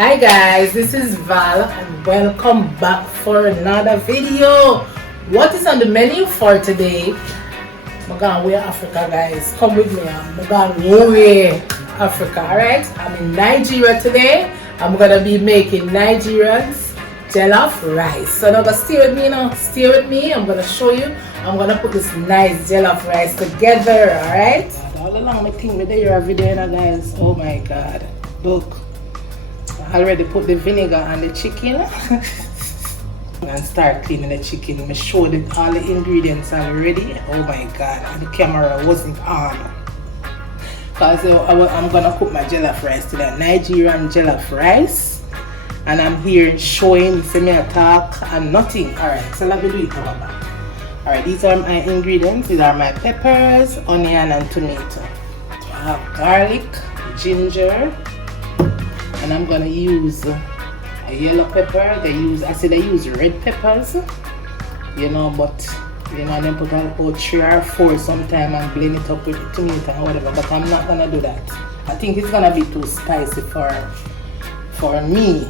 Hi guys, this is Val and welcome back for another video. What is on the menu for today? I'm going way Africa, guys. Come with me. I'm going way Africa, alright? I'm in Nigeria today. I'm gonna be making Nigerians jollof rice. So now stay with me now. Stay with me. I'm gonna show you. I'm gonna put this nice jollof rice together, alright? All along I think me there every day now, guys. Oh my god. Look. I already put the vinegar on the chicken and start cleaning the chicken. I showed it all the ingredients already. Oh my god, and the camera wasn't on. Because I'm gonna cook my jollof rice today, Nigerian jollof rice. And I'm here showing semi attack and nothing. Alright, so let me do it over. Alright, these are my ingredients. These are my peppers, onion and tomato. I have garlic, ginger. And I'm gonna use a yellow pepper. They use red peppers, you know, but you know, then put about 3 or 4 sometime and blend it up with tomato and whatever. But I'm not gonna do that. I think it's gonna be too spicy for me.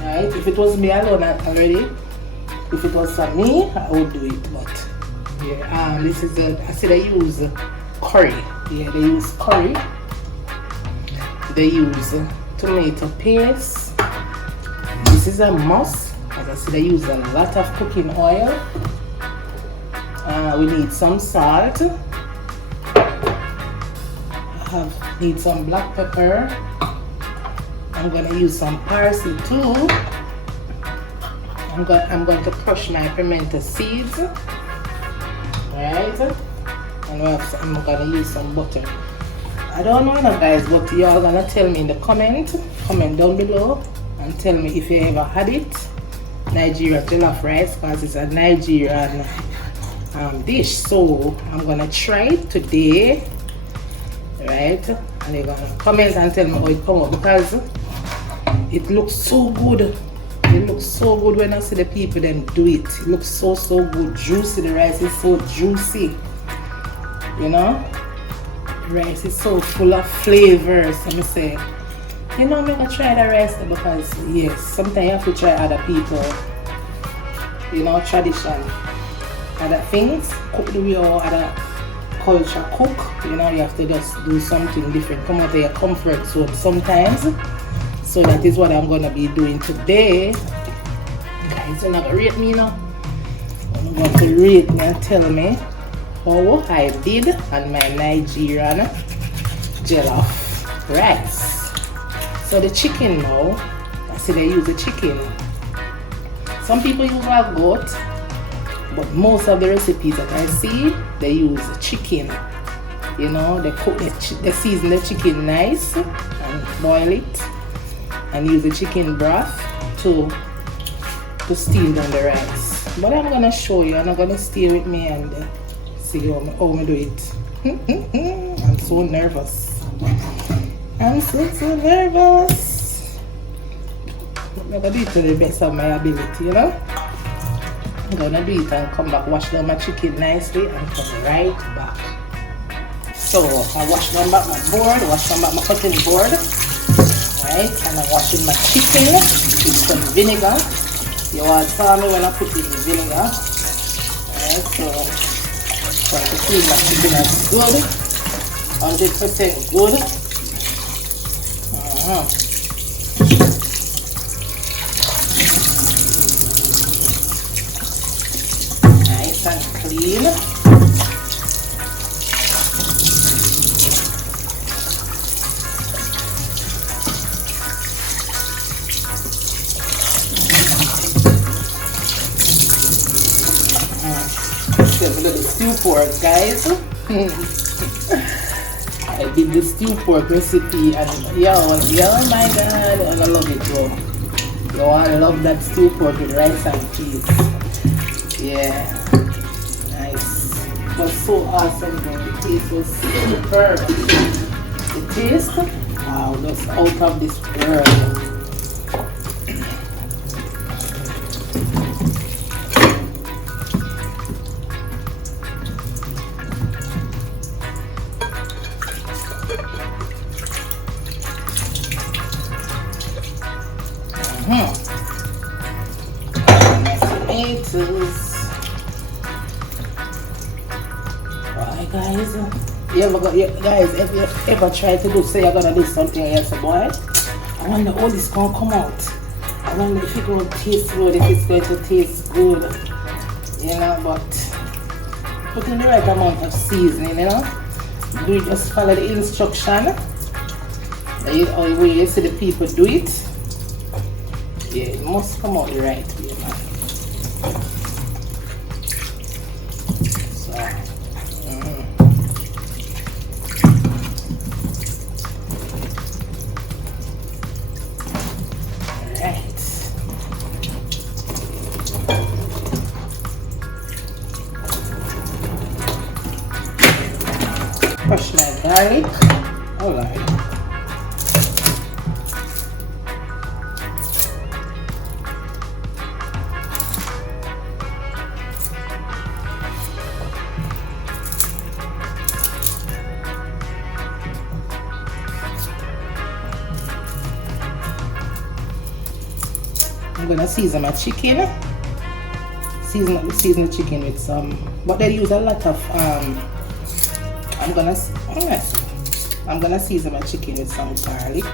Right? If it was me alone already, if it was for me, I would do it. But yeah, this is they use curry. Yeah, they use curry. They use tomato paste. This is a must. As I said, I use a lot of cooking oil. We need some salt. Need some black pepper. I'm gonna use some parsley too. I'm going to crush my pimento seeds. Right? And I'm gonna use some butter. I don't know now guys, but y'all gonna tell me in the comment down below and tell me if you ever had it. Nigeria jollof rice, because it's a Nigerian dish. So I'm gonna try it today, right? And you're gonna comment and tell me how it come out, because it looks so good. It looks so good when I see the people then do it. It looks so good, juicy. The rice is so juicy, you know. Rice is so full of flavors. So I say, you know, I'm gonna try the rice because yes, sometimes you have to try other people, you know, tradition, other things, cook the way or other culture cook. You know, you have to just do something different, come out of your comfort zone sometimes. So that is what I'm gonna be doing today. Guys, you're not gonna rate me now. I'm going to rate me and tell me how I did on my Nigerian jollof rice. So the chicken now, I see they use the chicken. Some people use a goat, but most of the recipes that I see, they use chicken. You know, they cook they season the chicken nice and boil it, and use the chicken broth to steam down the rice. But I'm gonna show you, and I'm gonna stay with me and see how I do it. I'm so nervous. I'm so nervous. I'm gonna do it to the best of my ability, you know. I'm gonna do it and come back, wash down my chicken nicely and come right back. So I wash down back my board, wash down back my cutting board. Right, and I'm washing my chicken with some vinegar. You want to tell me when I put it in vinegar. Alright, so try to clean my chicken as good, 100% good. Nice and clean. A little stew pork, guys. I did the stew pork recipe and yo my god, I love it bro. Yo, I love that stew pork with rice and cheese. Yeah, nice. It was so awesome, bro. The taste was superb. The taste, wow, that's out of this world. Tomatoes. Why, guys? Guys, if you ever try to do, say you're gonna do something else, boy, I wonder how this gonna come out. I wonder if it's going to taste good, if it's going to taste good, you know. But put in the right amount of seasoning, you know. Do just follow the instruction. Or the way you see the people do it. Yeah, it must come out the right way, man. So, alright. Crush my garlic. Alright. I'm gonna season my chicken. Season the chicken with some, but they use a lot of I'm gonna season my chicken with some garlic.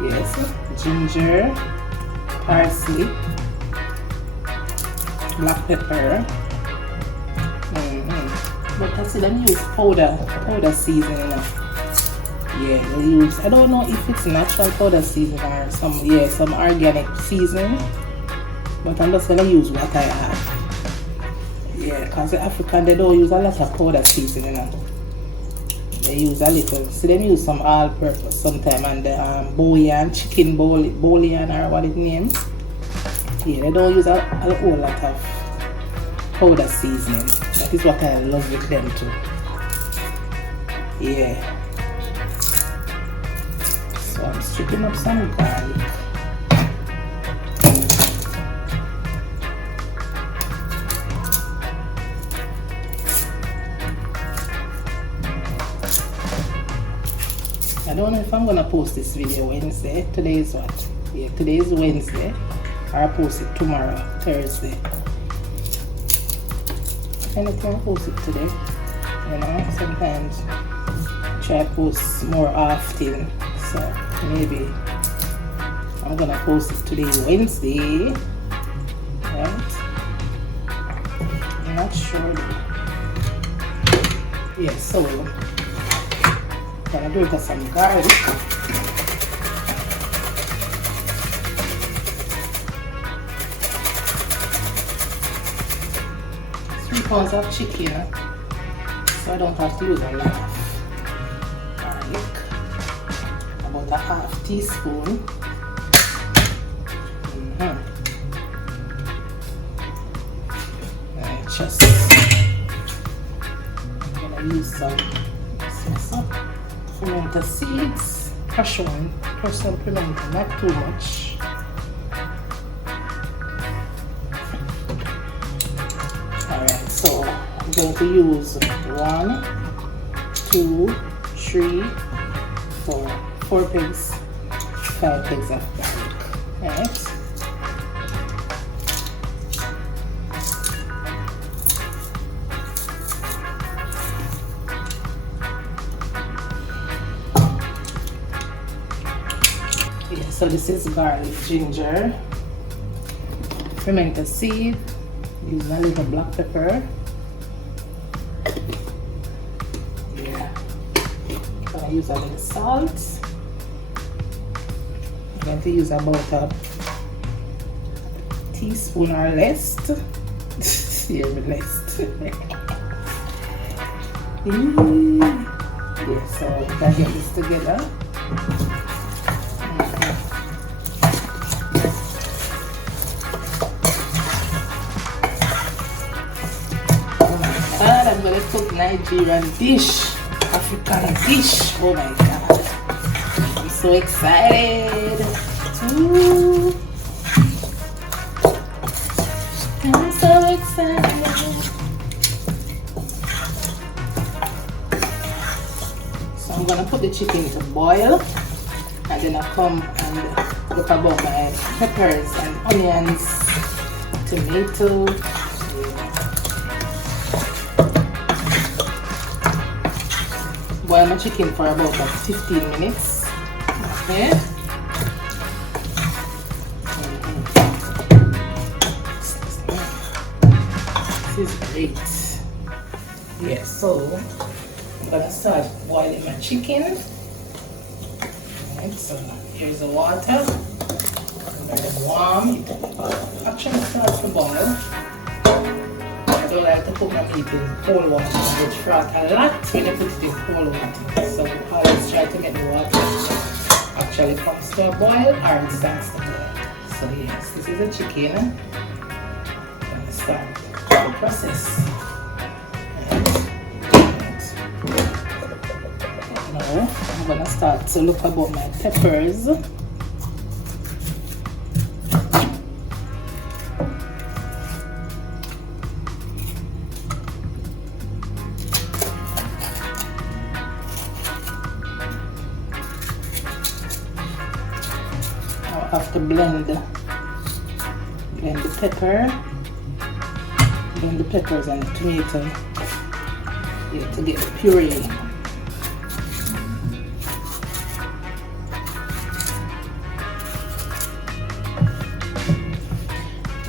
Yes, ginger, parsley, black pepper. But I see them use powder seasoning. Yeah, they use, I don't know if it's natural powder seasoning or some organic seasoning, but I'm just gonna use what I have. Yeah, because the African, they don't use a lot of powder seasoning. They use a little, see them use some all-purpose sometime, and the bouillon, chicken bouillon or what it named. Yeah, they don't use a whole lot of powder seasoning. That is what I love with them too. Yeah. So I'm stripping up some garlic. I don't know if I'm gonna post this video Wednesday. Today is what? Yeah, today is Wednesday. Or I'll post it tomorrow, Thursday. Anything, I'll post it today. You know, sometimes try to post more often. So maybe I'm gonna post it today, Wednesday. Right? I'm not sure. Yeah, so I'm gonna do some garlic. 3 pounds of chicken, so I don't have to use a lot of garlic. About a half teaspoon. And just I'm gonna use some pimento seeds. Crush some pimento, not too much. Alright, so I'm going to use 1, 2, 3, 4 pigs, 5 pigs of garlic. Alright. Yeah, so this is garlic, ginger, pimento seed, use a little black pepper. Yeah, I'm gonna use a little salt. I'm going to use about a teaspoon or less. Yeah, less. Yeah, so we can get this together. I'm gonna cook Nigerian dish, African dish. Oh my god, I'm so excited. Ooh. I'm so excited. So I'm gonna put the chicken to boil, and then I come and go look about my peppers and onions, tomato. Boil my chicken for about 15 minutes. Okay. This is great. Yes, so I'm gonna start boiling my chicken. Alright, so here's the water. Let it warm. It actually starts to boil. I don't like to put my meat in cold water. It froth a lot when you put it in cold water. So I always try to get the water actually comes to a boil or it starts to boil. So yes, this is the chicken. I'm gonna start the process. Now I'm gonna start to look about my peppers. I'll have to blend the peppers and the tomato to get the puree.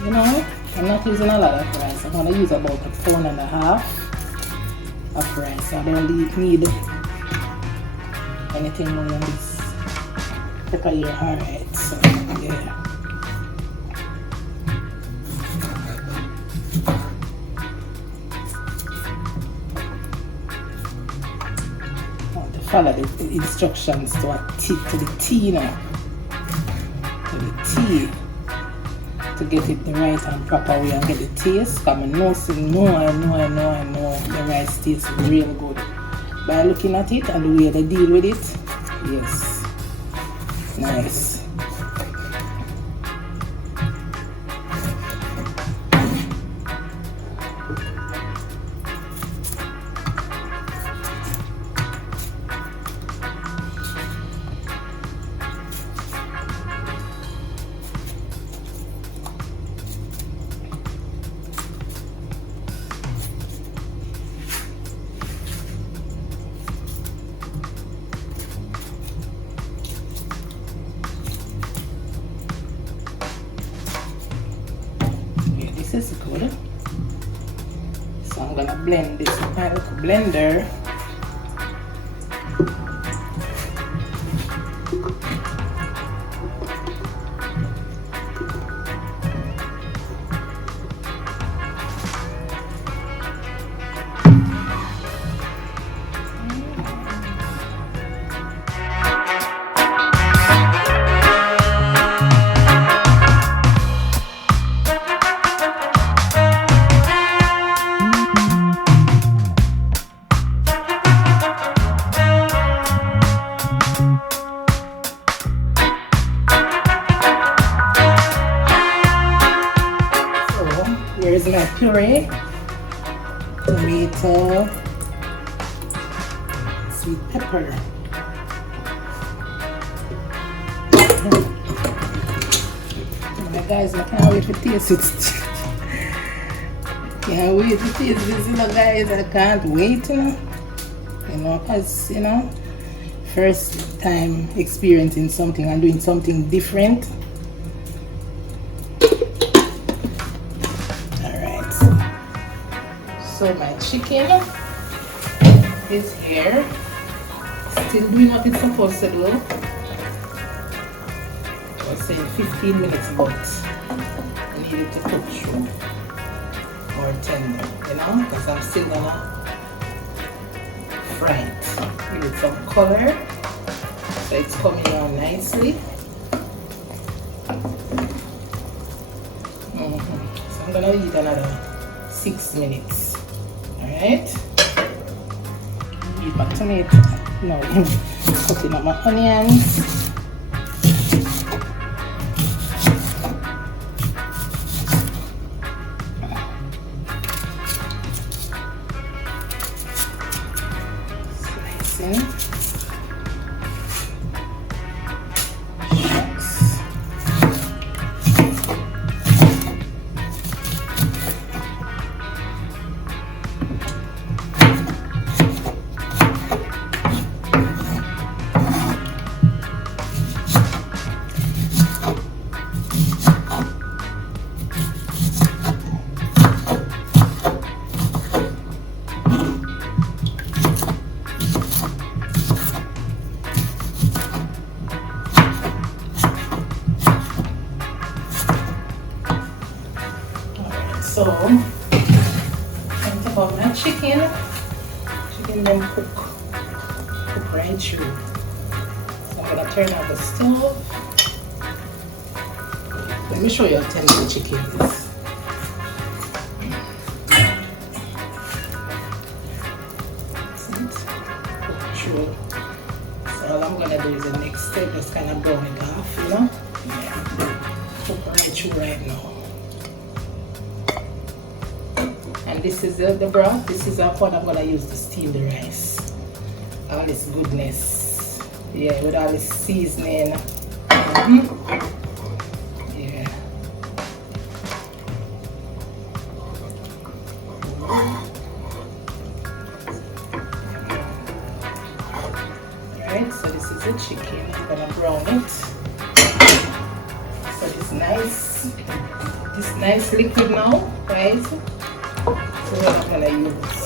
You know, I'm not using a lot of rice. I'm going to use about 1.5 pounds of rice. I don't need anything more than this pepper here. Alright, so yeah. Follow the instructions to the T now. To the T. To get it the right and proper way and get the taste. Because I know the rice tastes real good. By looking at it and the way they deal with it, yes. Nice. This is good. So I'm gonna blend this in my little blender. Here's my puree, tomato, sweet pepper. Oh my guys, I can't wait to taste it. Can't wait to taste this, guys. I can't wait, because, first time experiencing something and doing something different. So my chicken is here, still doing what it's supposed to do. I was saying 15 minutes, but I need it to cook through or tender, because I'm still gonna fry it. Give it some color, so it's coming out nicely. So I'm gonna eat another 6 minutes. Alright, eat my tomato. Now I'm cutting up my onions. Slicing. Shucks. So, think about that chicken. Chicken then cook right through. So I'm gonna turn off the stove. Let me show you how tender the chicken is. Sure. So all I'm gonna do is the next step, just kind of brown it off, you know? Yeah. Cook right through right now. And this is the broth. This is what I'm gonna use to steam the rice. All this goodness. Yeah, with all this seasoning. Yeah. Alright, so this is the chicken. I'm gonna brown it. So this nice liquid now, guys. So what I'm gonna use.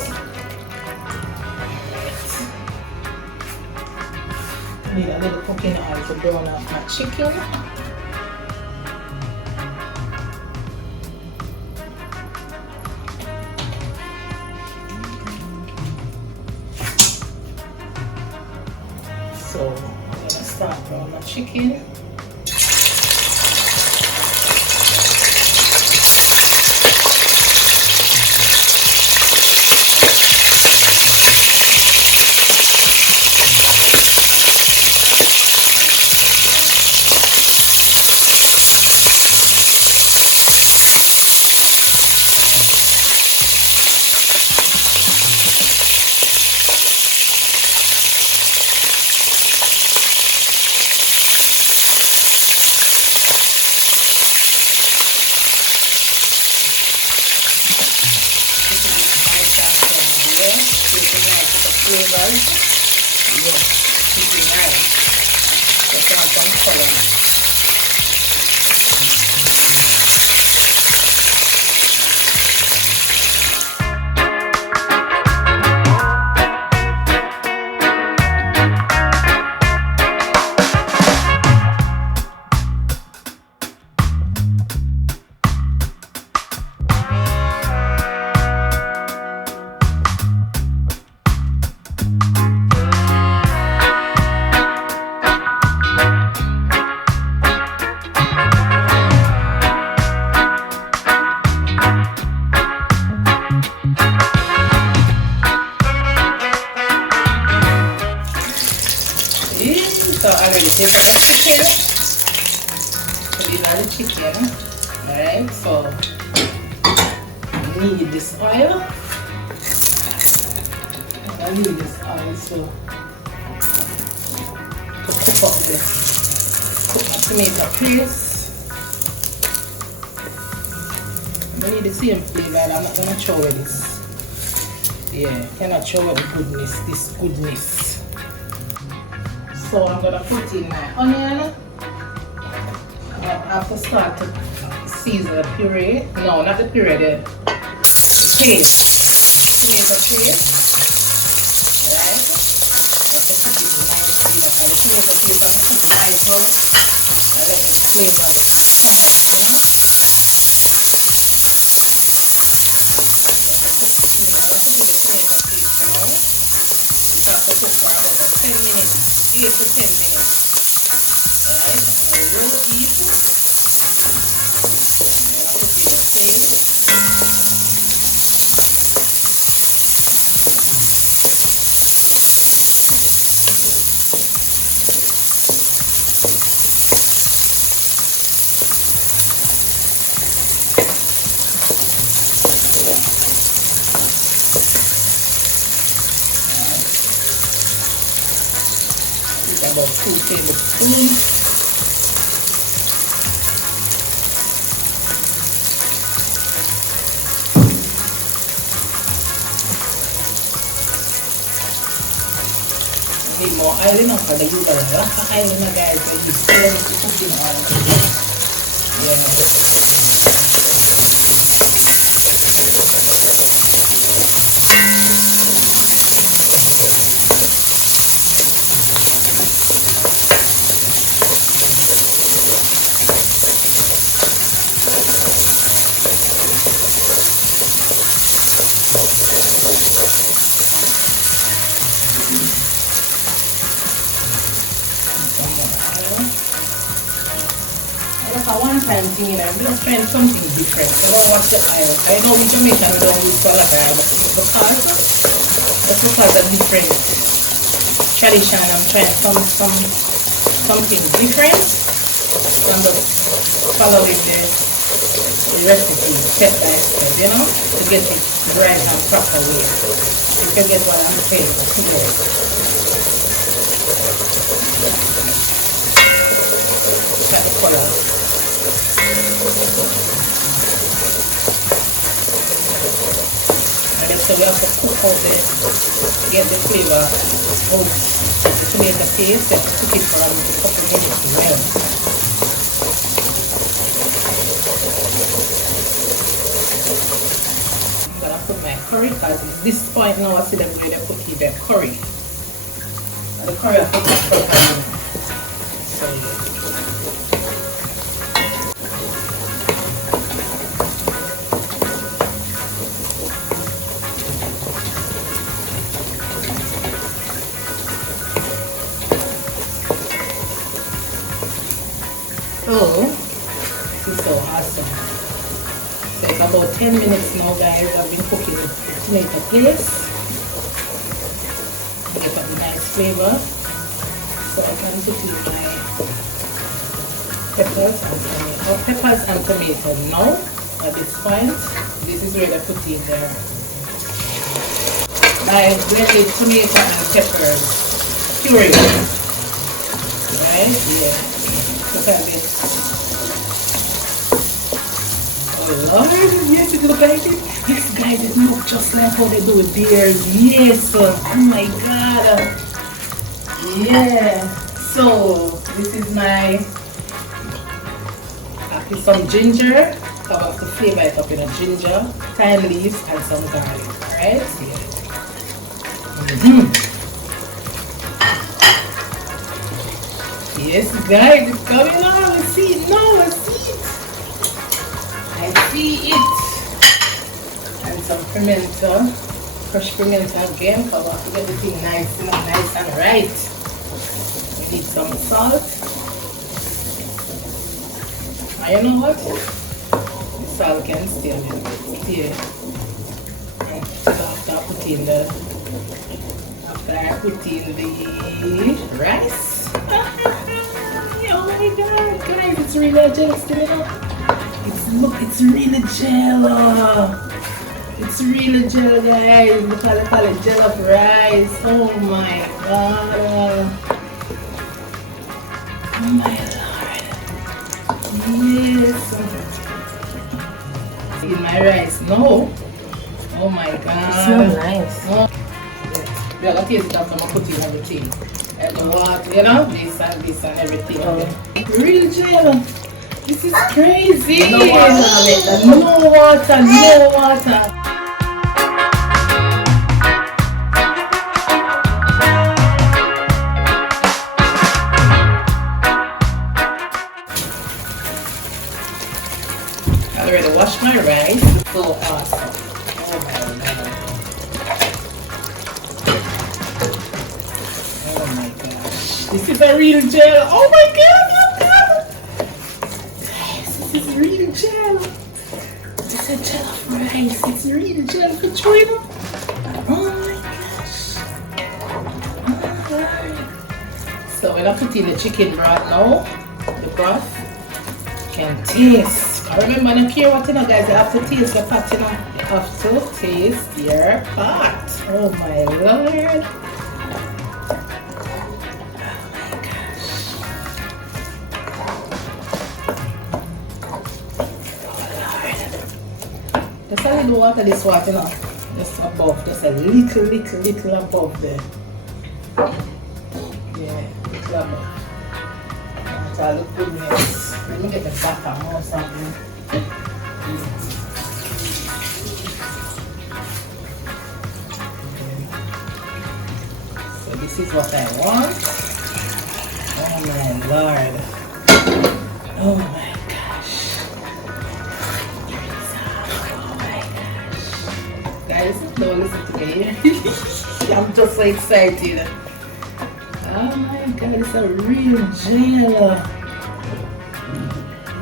I need a little cooking oil to brown off my chicken. So I'm gonna start brown my chicken. So I already taken the chicken. So these are the chicken. Alright, so I need this oil. I need this oil so to cook my tomato paste. I need the same flavor. I'm not gonna throw away this. Yeah, cannot throw away the goodness, this goodness. So I'm gonna put in my onion. I have to start to season the puree. No, not the puree, the paste. Tomato paste. Right? I have to put it nicely. The tomato paste have to put it nice out. And let the flavor come out, you know? I have to put the tomato paste now. You have to cook for about 10 minutes. 8 to 10 minutes. Alright, and a low heat. And I'll put in the paste. About 2 tablespoons. Need more oil in for the usual. Oil in guys, I use cooking oil. Yeah. like a one-time thing, you know. I'm just trying something different. I don't watch the oil. I know we Jamaican we don't use a lot of oil, but it's because of different tradition. I'm trying something different. So I'm just following the recipe step by step, you know, to get it right and proper way. You can get what I'm saying today. Look at the color. And then so we have to cook out to get the flavor out the tomato paste and cook it for a couple of minutes well. I'm gonna put my curry because at this point now I see them going to put in the curry. And the curry I put my curry in. So this is so awesome. So it's about 10 minutes now, guys. I've been cooking the tomato paste to get a nice flavor. So I can put in my peppers and tomato now. At this point, this is where I put in there my blended tomato and peppers puree. Right? Yeah. Look at this. Oh Lord, yes, it looks like it. Yes, guys, it looks just like how they do with beers. Yes, oh my God. Yeah. So this is my. I put some ginger. So I have to flavor it up in a ginger, thyme leaves, and some garlic. Alright? Yeah. Yes, guys, it's coming on. I see it now. I see it. I see it. And some pimento, crushed pimento again. So I have to get the thing nice and right. We need some salt. And you know what? The salt can still stay. And after I put in the rice. Oh my God, guys, it's really a gel still, you know? It's really gel. It's really gel, guys. Look how they call it Jollof rice. Oh my God. Oh my Lord. Yes. In my rice, no. Oh my God. It smells nice. Oh. Yeah, I'll taste it after I put in everything. And the water, you know, this and everything. Real gel. This is crazy. No water. No water. No water. I already washed my rice. So awesome. Oh my God. Oh my gosh. This is a real gel. Oh my God. Guys, this is real gel. It's a gel of rice. It's real gel for China. Oh my gosh. Alright. So when I put in the chicken broth now, the broth can taste. I remember, I don't care what, you know, guys, you have to taste the pot, you know. You have to taste your pot. Oh my Lord. Just a little water, this water, you know, just above, just a little above there. Yeah, little above. That's a little goodness. Let me get the butter or something. So this is what I want. Oh my Lord. Oh my gosh. Guys, don't listen to me. I'm just so excited. Oh my God, it's a real gel.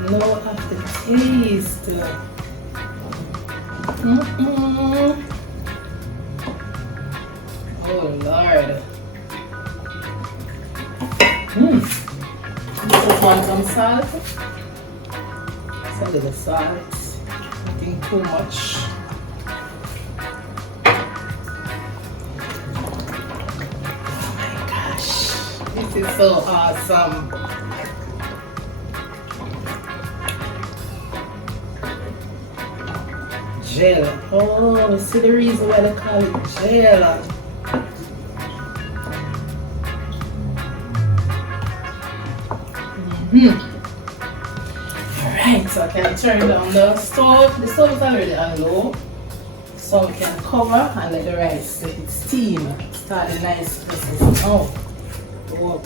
No aftertaste. Oh Lord. Just want some salt. Some little salt. Nothing too much. Oh my gosh. This is so awesome. Gel. Oh, see the reason why they call it gel. Alright, so I can turn down the stove. The stove is already on low. So we can cover and let the rice let it steam. Start a nice process. Oh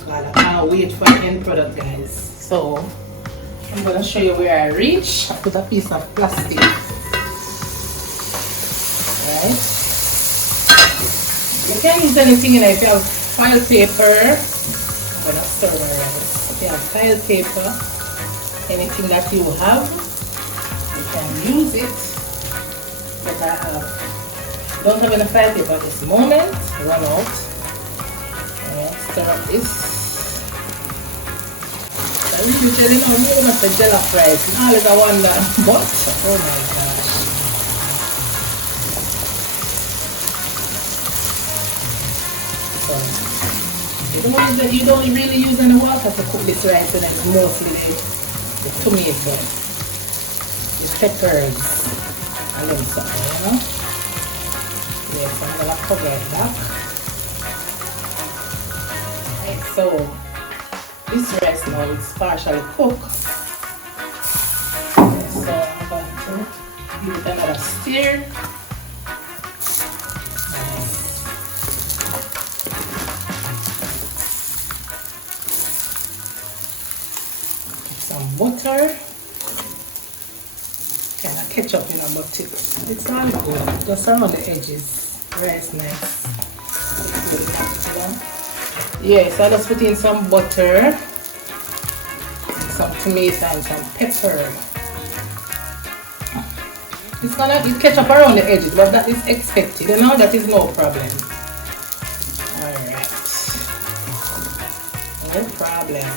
God, I can't wait for the end product, guys. So I'm gonna show you where I reach. I put a piece of plastic. Right? You can use anything in it. If you have file paper, I'm gonna stir my rice. If you have file paper, anything that you have, you can use it. But I don't have enough file paper at this moment. Run out. Alright, stir up this. I usually know you must have jollof rice. And all is I wonder, but oh my gosh. You don't really use any water to cook this rice, and it's mostly the tomato, the peppers, and then something, you know? Yes, I'm gonna cover it back. Right, so this rice now is partially cooked. So I'm going to give it another stir. Some butter, kind of ketchup, you know, but it's all good. Just around the edges, rice nice. Yeah, so I just put in some butter, some tomato and some pepper. It's gonna be ketchup around the edges, but that is expected, you know, that is no problem. Alright, no problem.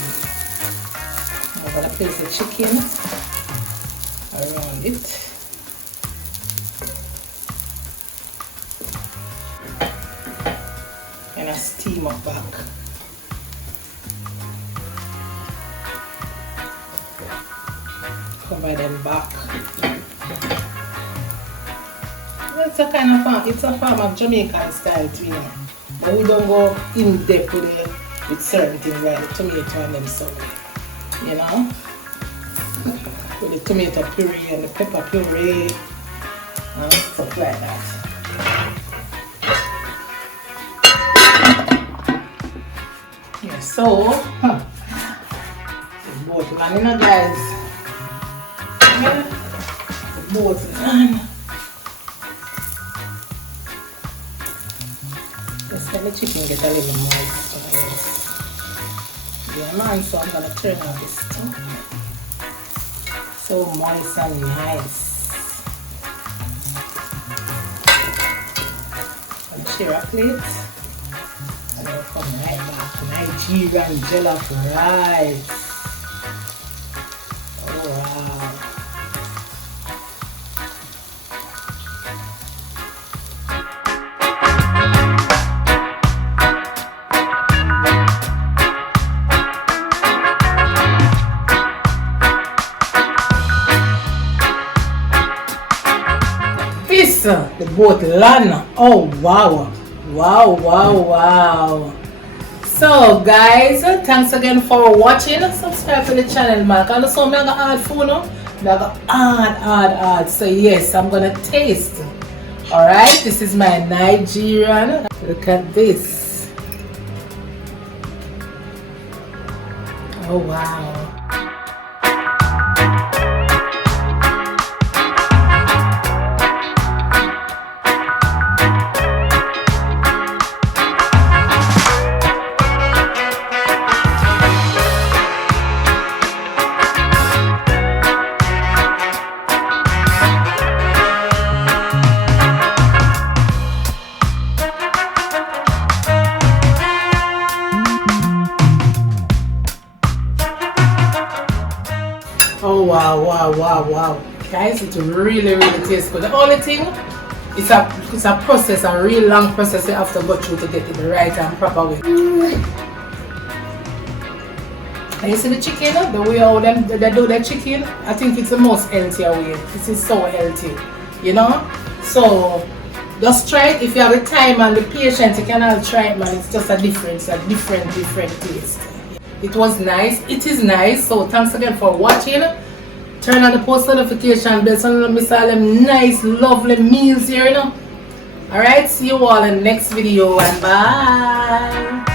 I'm gonna place the chicken around it. And I steam up back. Cover them back. It's a kind of it's a form of Jamaican style too, you know. But we don't go in depth with certain things like the tomato and them stuff. You know, with the tomato puree and the pepper puree and stuff like that. Yeah, so the boat man, you know, guys. Yeah, the boat man. Just let the chicken get a little moist. Yeah man, so I'm gonna turn on this stuff. So moist and nice. And share a plate. And then come right back. Nigerian jollof rice. Oh wow. The boat land. Oh wow, wow. So guys, thanks again for watching. Subscribe to the channel, man. And also I'm gonna add food, no? I'm gonna add. So yes, I'm gonna taste. Alright, this is my Nigerian. Look at this. Oh wow. wow. Guys, it really tastes good. The only thing, it's a process, a real long process you have to go through to get it the right and proper way. And you see the chicken, the way how they do the chicken, I think it's the most healthier way. This is so healthy, you know? So just try it. If you have the time and the patience, you can all try it, man. It's just a different taste. It was nice. It is nice. So thanks again for watching. Turn on the post notification bell so you don't miss all them nice, lovely meals here, you know. Alright, see you all in the next video and bye.